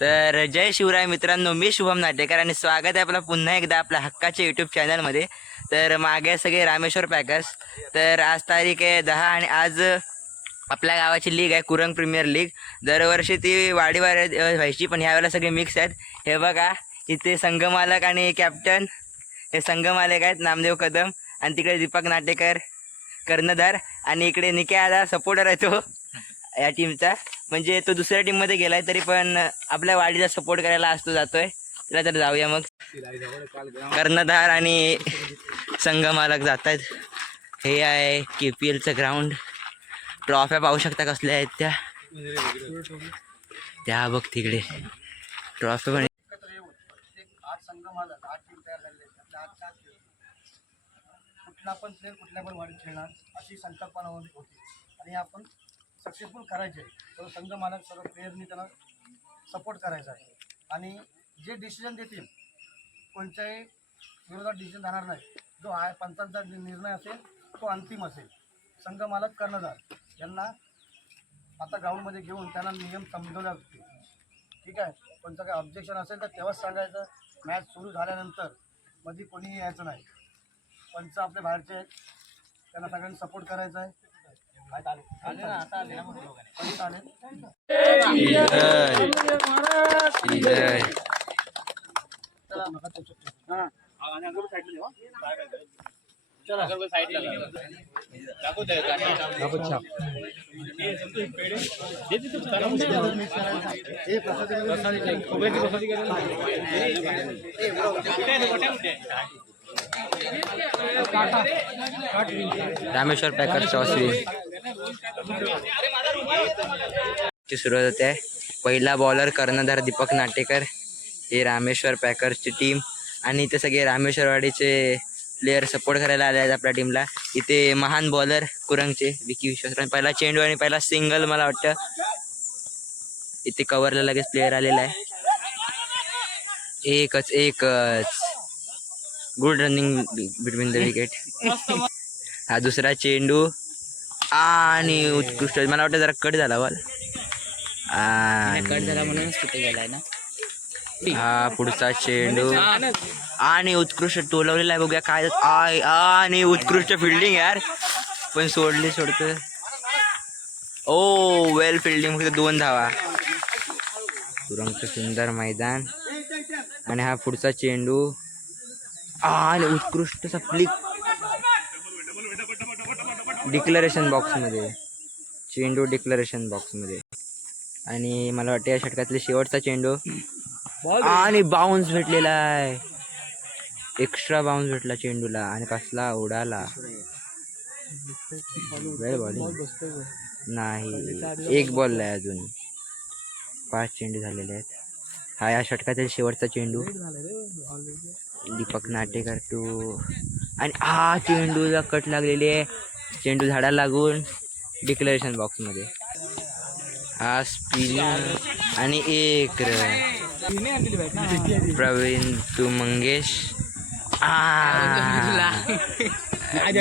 तर जय शिवराय मित्रांनो, मी शुभम नाटेकर आणि स्वागत आहे आपला पुन्हा एकदा आपल्या हक्काच्या यूट्यूब चॅनलमध्ये. तर मागे सगळे रामेश्वर पॅकर्स. तर आज तारीख आहे 10 आणि आज आपल्या गावाची लीग आहे कुरंग प्रीमियर लीग. दरवर्षी ती वाडीवार व्हायची, पण ह्यावेळेला सगळे मिक्स आहेत. हे बघा, इथे संघमालक आणि कॅप्टन हे संघमालक आहेत नामदेव कदम, आणि तिकडे दीपक नाटेकर कर्णधार, आणि इकडे निक्या सपोर्टर आहे तो या टीमचा. म्हणजे तो दुसऱ्या टीममध्ये गेलाय तरी पण आपल्या वाडीला सपोर्ट करायला असतो जातोय. चला तर जाऊया मग. कर्णधार आणि संघमालक जात आहेत. हे आहे KPLचं ग्राउंड. ट्रॉफ्या पाहू शकता कसल्या आहेत त्या बघ तिकडे ट्रॉफी पण. 8 संघ मालक 8 टीम तयार झालेले आहेत. त्यातल्या 8 4 खेळ कुठला पण प्लेअर कुठल्या पण वाढीत खेळणार अशी संकल्पना होती आणि आपण सक्सेसफुल करायचे. तर संघ मालक सर्व प्लेयरनी त्यांना सपोर्ट करायचा आहे आणि जे डिसिजन देतील कोणत्याही विरोधात डिसिजन राहणार नाही. जो पंचांचा निर्णय असेल तो अंतिम असेल. संघ मालक कर्णधार यांना आता ग्राउंडमध्ये घेऊन त्यांना नियम समजवले लागतील. ठीक आहे, कोणतं काही ऑब्जेक्शन असेल तर तेव्हाच सांगायचं. मॅच सुरू झाल्यानंतर मध्ये कोणीही यायचं नाही. पंच आपले बाहेरचे आहेत, त्यांना सगळ्यांनी सपोर्ट करायचा आहे. रामेश्वर पॅकर्स ची सुरुवात होते. पहिला बॉलर कर्णधार दीपक नाटेकर. हे रामेश्वर पॅकर्सची टीम आणि इथे सगळे रामेश्वरवाडीचे प्लेयर सपोर्ट करायला आले आहेत आपल्या टीमला. इथे महान बॉलर कुरंगचे विकी विश्वासराव. पहिला चेंडू आणि पहिला सिंगल मला वाटतं. इथे कव्हरला लगेच प्लेयर आलेला आहे. एकच good running between the wicket. हा दुसरा चेंडू आणि उत्कृष्ट. मला वाटतं जरा कट झाला बॉल. कट झाला म्हणूनच कुठे गेलाय ना. हा पुढचा चेंडू आणि उत्कृष्ट टोलवलेला आहे. बघूया काय आणि उत्कृष्ट फिल्डिंग यार, पण सोडतं. ओ वेल फिल्डिंग. फक्त 2 धावा. तुरंगचं सुंदर मैदान. आणि हा पुढचा चेंडू आणि उत्कृष्ट फ्लिक डिक्लरेशन बॉक्समध्ये. चेंडू डिक्लरेशन बॉक्समध्ये. आणि मला वाटतं या षटकातले शेवटचा चेंडू आणि बाउन्स भेटलेला आहे. एक्स्ट्रा बाउन्स भेटला चेंडूला आणि कसला उडाला. वेळ बॉलिंग नाही. 1 बॉल आहे अजून. 5 चेंडू झालेले आहेत. हा या षटकातील शेवटचा चेंडू. दीपक नाटेकर टू आणि हा चेंडूला कट लागलेली आहे. चेंडू झाडाला लागून डिक्लरेशन बॉक्समध्ये. हा स्पिन आणि 1 रन. प्रवीण तू मंगेश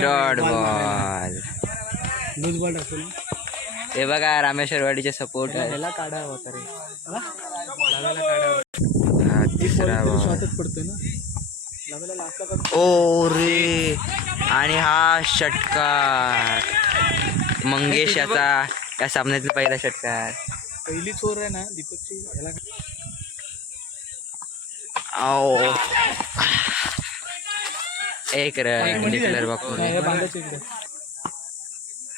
डॉट बॉल. हे बघा रामेश्वरवाडीचे सपोर्ट आहे. तिसरा बॉल. ओ रे. आणि हा षटकार मंगेश याचा या सामन्यातील पहिला षटकार. पहिली चोर आहे ना दीपकची. 1 रन डिक्लेअर बॉक्स.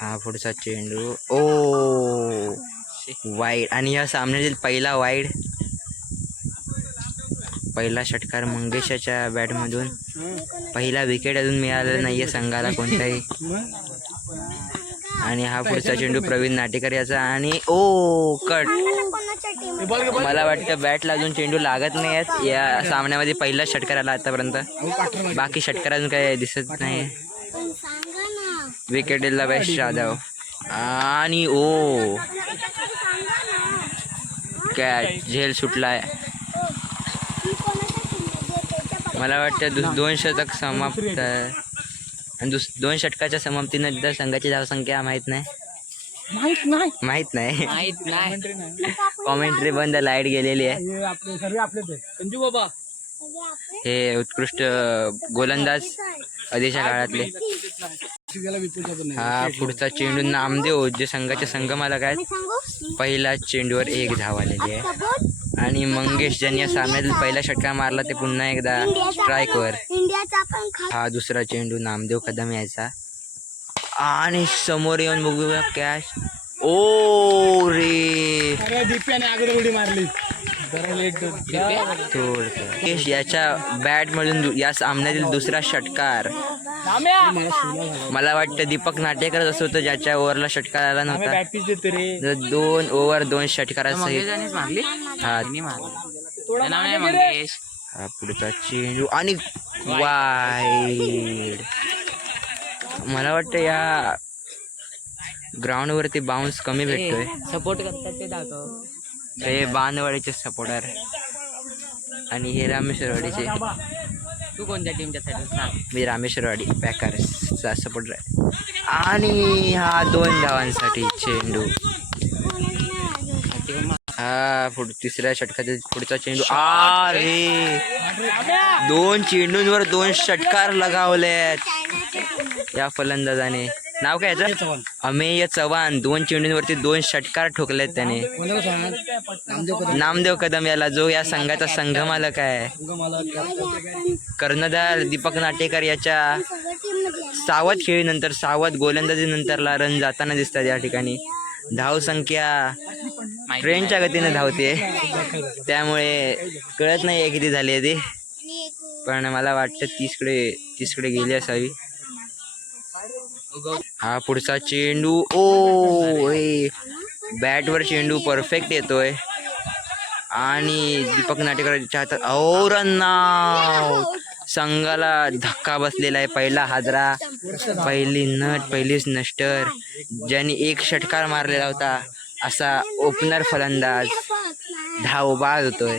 हा पुढचा चेंडू ओ वाईड. आणि या सामन्यातील पहिला वाईड. पहिला षटकार मंगेशाच्या बॅटमधून. पहिला विकेट अजून मिळालेला नाहीये संघाला कोणताही. आणि हा पुढचा चेंडू प्रवीण नाटेकर याचा आणि ओ कट. मला वाटतं बॅटला अजून चेंडू लागत नाही आहेत. या सामन्यामध्ये पहिला षटकार आला आतापर्यंत. बाकी षटकार अजून काही दिसत नाही. विकेट दिला बेस्ट जाधव आणि ओ कॅच. झेल सुटलाय. मला वाटतं 2 शतक समाप्त आणि 2 षटकाच्या समाप्तीनंतर संघाची धावसंख्या माहीत नाही. माहित नाही माहित नाही. माहित नाही. कॉमेंट्री बंद, लाईट गेलेली आहे. हे आपले सर्व आपलेच आहे. संजू बाबा हे उत्कृष्ट गोलंदाज आधीच्या काळातले. शिकायला विपुलचा पण नाही. हा पुढचा चेंडू नामदेव जे संघाचे संघमालक आहेत. पहिला चेंडूवर 1 धाव आलेली आहे आणि मंगेश ज्यांनी या सामन्यातील पहिला षटकार मारला ते पुन्हा एकदा स्ट्राईकवर. हा दुसरा चेंडू नामदेव कदम यायचा आणि समोर येऊन बघूया कॅच. ओ रे अरे दिप्याने अगोदर उडी मारली. जरा लेट मंगेश याच्या बॅट मधून या सामन्यातील दुसरा षटकार. मला वाटतं दीपक नाटेकरच असं होतं ज्याच्या ओव्हरला षटकार आला नव्हता. बॅटिस देतो रे. 2 ओव्हर 2 षटकारासहित. मंगेशानेच मारली. हा त्यांनी मारली. त्याचं नाव नाही मंगेश. हा पुढचा चेंडू आणि वाईड. मला वाटतं या ग्राउंड वरती बाउन्स कमी भेटतोय. सपोर्ट करतात ते दाखव. हे बांधवाडीचे सपोर्टर आणि हे रामेश्वरवाडीचे. तू कोणत्या टीमच्या साठी सांग. मी रामेश्वरवाडी पॅकर्सचा सपोर्टर आहे. आणि हा 2 धावांसाठी चेंडू. हा तिसऱ्या षटकातील पुढचा चेंडू. अरे 2 चेंडूंवर 2 षटकार लगावलेत या फलंदाजाने. नाव काय याचं? अमेय चव्हाण. 2 चेंडूंवरती 2 षटकार ठोकलेत त्याने. नामदेव कदम याला, जो या संघाचा संघमालक आहे. कर्णधार दीपक नाटेकर याच्या सावध खेळीनंतर, सावध गोलंदाजीनंतरला रन जाताना दिसतात या ठिकाणी. धाव संख्या ट्रेनच्या गतीने धावते, त्यामुळे कळत नाही आहे किती झाली आहे ती, पण मला वाटतं 30कडे गेली असावी. हा पुढचा चेंडू. ओ बॅटवर चेंडू परफेक्ट येतोय आणि दीपक नाटेकरच्या हातात और नाव. संघाला धक्का बसलेला आहे. पहिला हादरा, पहिली नट, पहिलीच नष्टर, ज्यांनी 1 षटकार मारलेला होता असा ओपनर फलंदाज धावबाद होतोय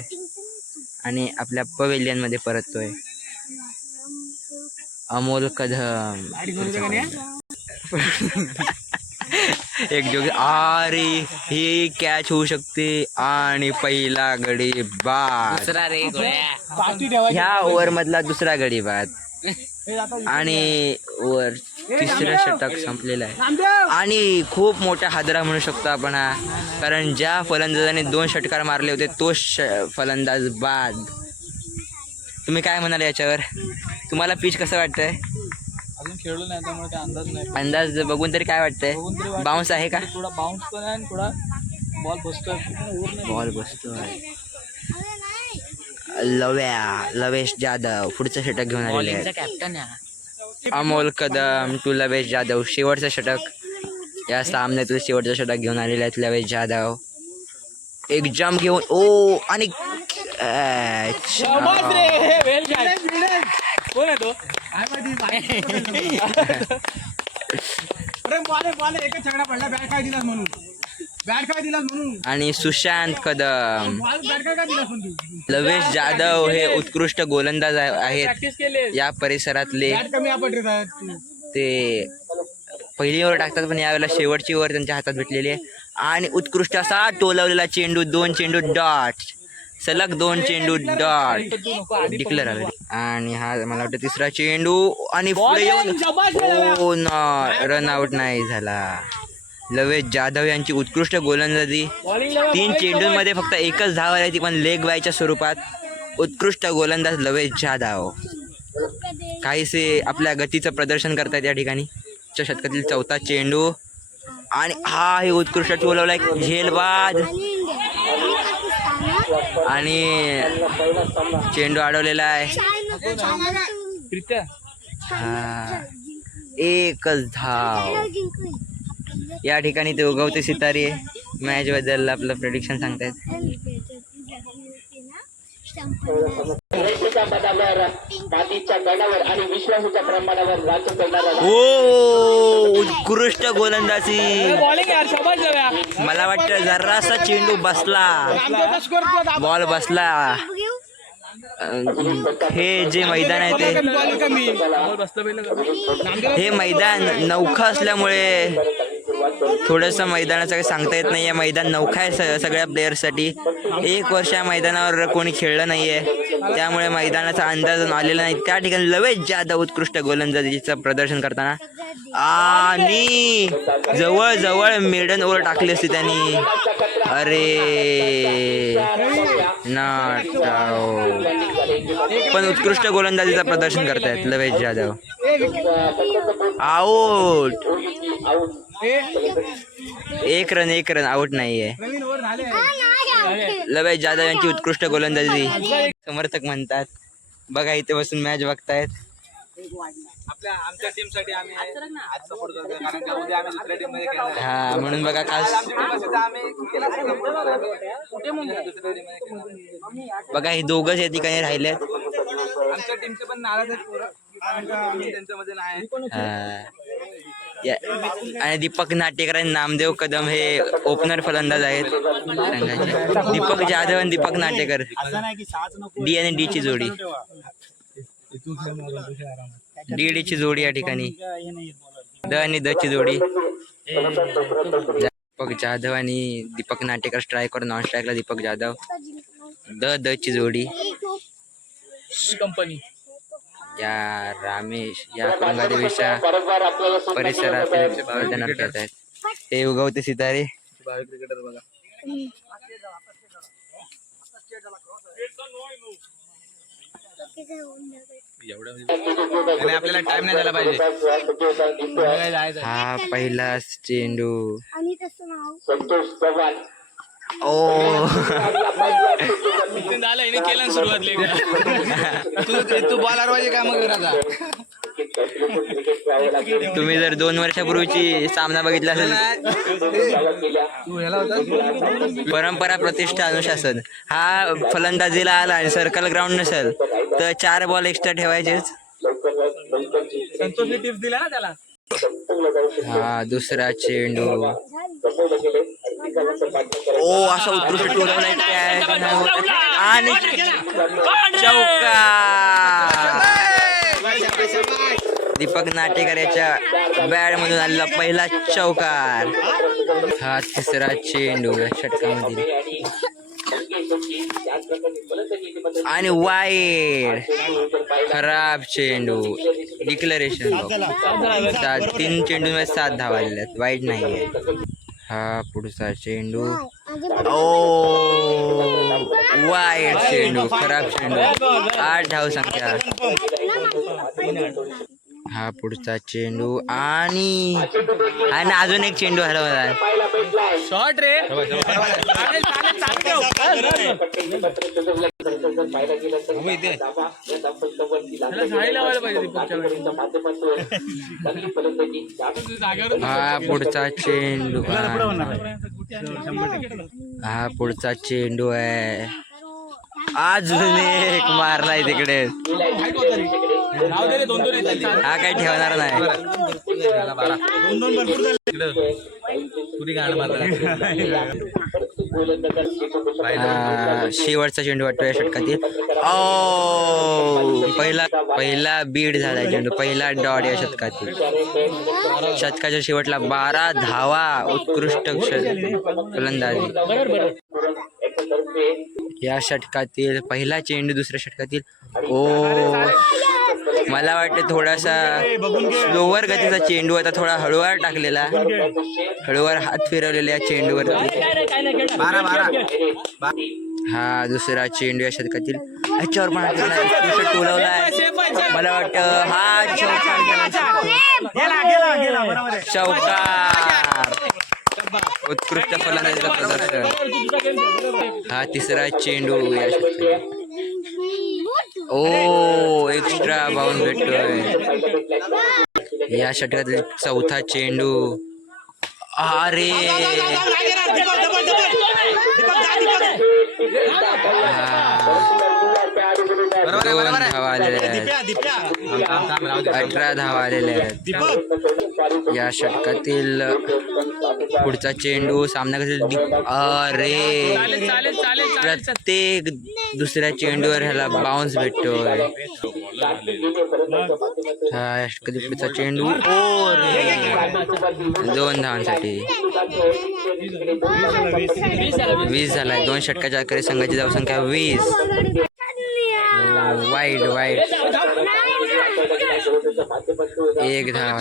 आणि आपल्या पवेलियनमध्ये परततोय. अमोल कदम एक जोग. अरे ही कॅच होऊ शकते आणि पहिला गडी बाद. दुसरा रे गोळ्या. ह्या ओव्हर मधला दुसरा गडी बाद आणि ओव्हर 3रं षटक संपलेलं आहे. आणि खूप मोठा हादरा म्हणू शकतो आपण हा, कारण ज्या फलंदाजाने 2 षटकार मारले होते तोच फलंदाज बाद. तुम्ही काय म्हणाल याच्यावर? तुम्हाला पिच कसं वाटतंय? अजून खेळलो नाही त्यामुळे काय अंदाज नाही. अंदाज बघून तरी काय वाटतंय? बाउन्स आहे का? थोडा बाउन्स पण आहे आणि थोडा बॉल बसतोय. बॉल बसतोय. लवेश जाधव पुढचं षटक घेऊन आलेले बॉलिंगचा आहेत. कॅप्टन आहे. अमोल कदम टू लवेश जाधव. शेवटचं षटक या सामन्यातलं शेवटचं षटक घेऊन आलेले आहेत लवेश जाधव. एक जम्प घेऊन ओ आणि कोण आहे तो? एकच छकडा पडला. बॅट काय दिलास म्हणून. आणि सुशांत कदम. बॅट काय दिलास म्हणून. लवेश जाधव हे उत्कृष्ट गोलंदाज आहेत प्रॅक्टिस केले. या परिसरातले. बॅट कमी आपटत ते पहिली ओव्हर टाकतात, पण यावेळेला शेवटची ओव्हर त्यांच्या हातात भेटलेली आहे. आणि उत्कृष्ट असा टोलवलेला चेंडू. 2 चेंडू डॉट, सलग 2 चेंडू डॉट डिक्लेअर आले. आणि हा मला वाटतं 3रा चेंडू आणि पुढे येऊन रनआउट नाही झाला. लवेश जाधव यांची उत्कृष्ट गोलंदाजी. 3 चेंडूंमध्ये फक्त 1च धाव आली ती पण लेग बायच्या स्वरूपात. उत्कृष्ट गोलंदाज लवेश जाधव काहीसे आपल्या गतीचं प्रदर्शन करतात या ठिकाणी. च्या षटकातील 4था चेंडू आणि हा हे उत्कृष्ट टोलवला एक झेलबाद आणि चेंडू अडवलेला आहे. हा 1च धाव. या ठिकाणी ते उगवते सितारे मॅच बद्दल आपलं प्रेडिक्शन सांगतायत. ओ उत्कृष्ट गोलंदाजी. मला वाटतं जरासा चेंडू बसला, बॉल बसला. हे जे मैदान आहे ते, हे मैदान नौखं असल्यामुळे थोडंसं मैदानाचं काही सांगता येत नाही आहे. मैदान नौखा आहे सगळ्या प्लेयर्ससाठी. 1 वर्ष या मैदानावर कोणी खेळलं नाही आहे, त्यामुळे मैदानाचा अंदाज आलेला नाही. त्या ठिकाणी लवेश जाधव उत्कृष्ट गोलंदाजीचं प्रदर्शन करताना आणि जवळ जवळ मेडन ओव्हर टाकली असती त्यांनी. अरे नॉट आउट. पण उत्कृष्ट गोलंदाजीचं प्रदर्शन करतायत लवेश जाधव. आऊट. 1 रन आऊट नाहीये. लवेश जाधव यांची उत्कृष्ट गोलंदाजी समर्थक म्हणतात. बघा इथे बसून मॅच बघतायत. आमच्या टीम साठी आम्ही आज सपोर्ट करतो, कारण का उद्या आम्ही दुसऱ्या टीम मध्ये खेळणार आहे. हा म्हणून बघा खास बघा हे दोघंच या ठिकाणी राहिलेत. आमच्या टीमचे पण नाराज आहेत पोरं, कारण का आम्ही त्यांच्यामध्ये नाही. आणि दीपक नाटेकर आणि नामदेव कदम हे ओपनर फलंदाज आहेत संघाचे. दीपक जाधव आणि दीपक नाटेकर डी आणि डी ची जोडी. डी ची जोडी या ठिकाणी. द आणि द ची जोडी. दीपक जाधव आणि दीपक नाटेकर स्ट्रायकर, नॉन स्ट्रायकला दीपक जाधव. द ची जोडी. कंपनी या रामेश या गंगादेवीच्या परिसरातील मैदानात खेळत आहेत. हे उगवते सितारे. क्रिकेटर बघा. आणि आपल्याला टाइम नाही झाला पाहिजे. हा पहिला चेंडू. ओ झालं हिने केलं सुरुवात तू बॉल हरवायचे काम करायचा. तुम्ही जर 2 वर्षापूर्वीची सामना बघितला असेल, परंपरा प्रतिष्ठा अनुशासन, हा फलंदाजीला आला आणि सर्कल ग्राउंड नसेल तर 4 बॉल एक्स्ट्रा ठेवायचेच. संतोषने टिप्स दिला ना त्याला. हा दुसरा चेंडू. ओ असा उत्कृष्ट टोलवलाय आणि चौका. दीपक नाटेकर याच्या बॅट मधून आलेला पहिला चौकार. हा तिसरा चेंडू या षटकामधील आणि वाईड. खराब चेंडू. डिक्लरेशन. 3 चेंडूमध्ये 7 धावा आलेल्या आहेत. वाईड नाहीये. हा पुढचा चेंडू. ओ वाईड चेंडू. खराब चेंडू. 8 धाव संख्या. हा पुढचा चेंडू आणि अजून एक चेंडू हरवला. शॉट रे. हा पुढचा चेंडू. हा पुढचा चेंडू आहे. अजून एक मारलाय तिकडे. हा काही ठेवणार नाही. शेवटचा चेंडू वाटतो या षटकातील. पहिला बीड झाला चेंडू. पहिला डॉट या षटकातील. षटकाच्या शेवटला 12 धावा. उत्कृष्ट फलंदाजी या षटकातील. पहिला चेंडू दुसऱ्या षटकातील. ओ मला वाटतं थोडासा स्लोवर गतीचा चेंडू आता थोडा हळूवार टाकलेला. हळूवार हात फिरवलेल्या चेंडूवरती. हा दुसरा चेंडू या षटकातील. ह्याच्यावर पण टोलवलाय. मला वाटतं हा चौकार. उत्कृष्ट फलंदाजीचा प्रदर्शन. हा तिसरा चेंडू या षटकातील. ओ एक्स्ट्रा बाउंड भेटतोय या षटकातील. चौथा चेंडू. अरे 2 धावा आलेल्या आहेत. 18 धावा आलेल्या आहेत या षटकातील. पुढचा चेंडू सामना. अरे प्रत्येक दुसऱ्या चेंडूवर ह्याला बाउन्स भेटतोय. हा पुढचा चेंडू ओ रे. 2 धावांसाठी 20 झालाय. 2 षटकाच्या आखरी संघाची धावसंख्या 20. वाईड 1 धाव.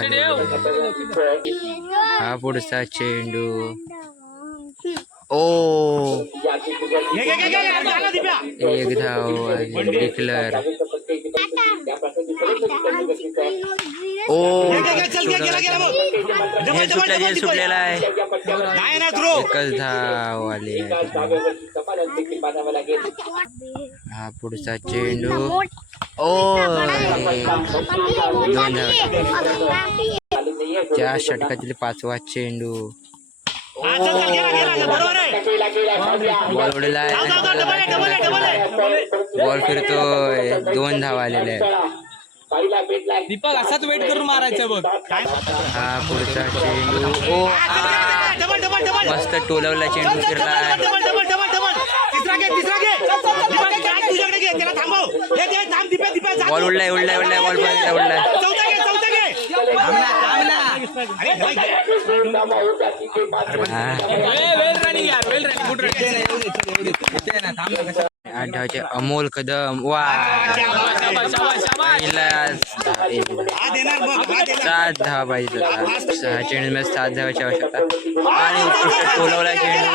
हा पुढचा चेंडू ओ 1 धाव. डिक्लर ओ सुटलेला आहे. 1 धाव आले. हा पुढचा चेंडू ओ 2 धाव. त्या षटकातील 5वा चेंडू बॉल उडला आहे. बॉल फिरतोय. 2 धाव आलेले आहेत. दीपक असाच वेट करून मारायचं बघ. हा पुढचा चेंडू ओ मस्त टोलवला. चेंडू फिरला. बॉल उडलाय. बॉल उडलाय. आठवचे अमोल कदम. वा 7 धावा पाहिजे. 6 चेंडूमध्ये 7 धावाची आवश्यकता. आणि उत्कृष्ट टोलवला चेंडू.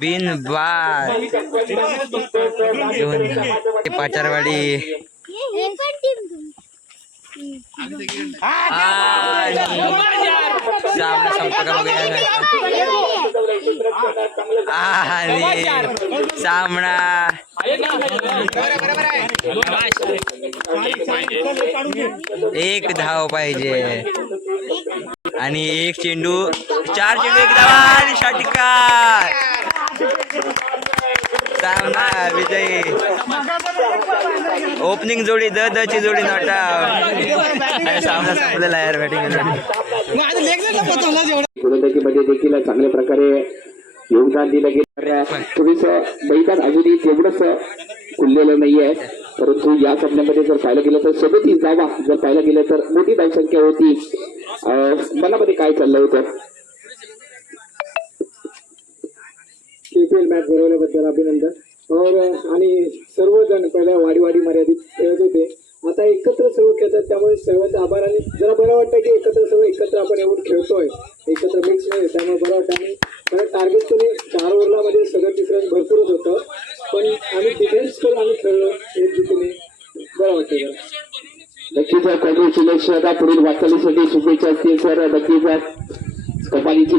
बिन बाद. 2 धावा. पाचारवाडी सामना संपला का बघूया. आणि सामना 1 धाव पाहिजे. आणि 1 चेंडू 4 चेंडू 1 धाव आणि षटकार. सामना विजयी. ओपनिंग जोडी ची जोडी नॉट आउट. आणि सामना संपलेला आहे. बॅटिंग गोलंदाजीमध्ये देखील चांगल्या प्रकारे योगदान दिलं गेलं. थोडंसं मैदान अजूनही तेवढंच खुललेलं नाहीये. परंतु या सामन्यामध्ये जर पाहायला गेलं तर 37 धावा जर पाहायला गेलं तर मोठी धावसंख्या होती. मनामध्ये काय चाललं होतं? KPL मॅच भरवल्याबद्दल अभिनंदन. आणि सर्वजण पहिल्या वाडी मर्यादित खेळत होते. आता एकत्र सर्व खेळतात. त्यामुळे सर्वांचा आभार. आणि जरा बरं वाटतं की एकत्र आपण एवढं खेळतोय. एकत्र मिक्स नाही. त्यामुळे बरं वाटतं. आणि कारण टार्गेट तुम्ही 4 ओव्हरमध्ये सगळं तिसरं भरपूरच होतं. पण आम्ही डिफेन्स करून आम्ही खेळलो एक जुटीने. बरं वाटतं. नक्कीच कॉंग्रॅच्युलेशन. पुढील वाटचालीसाठी शुभेच्छा असतील सर. नक्कीच कमालीची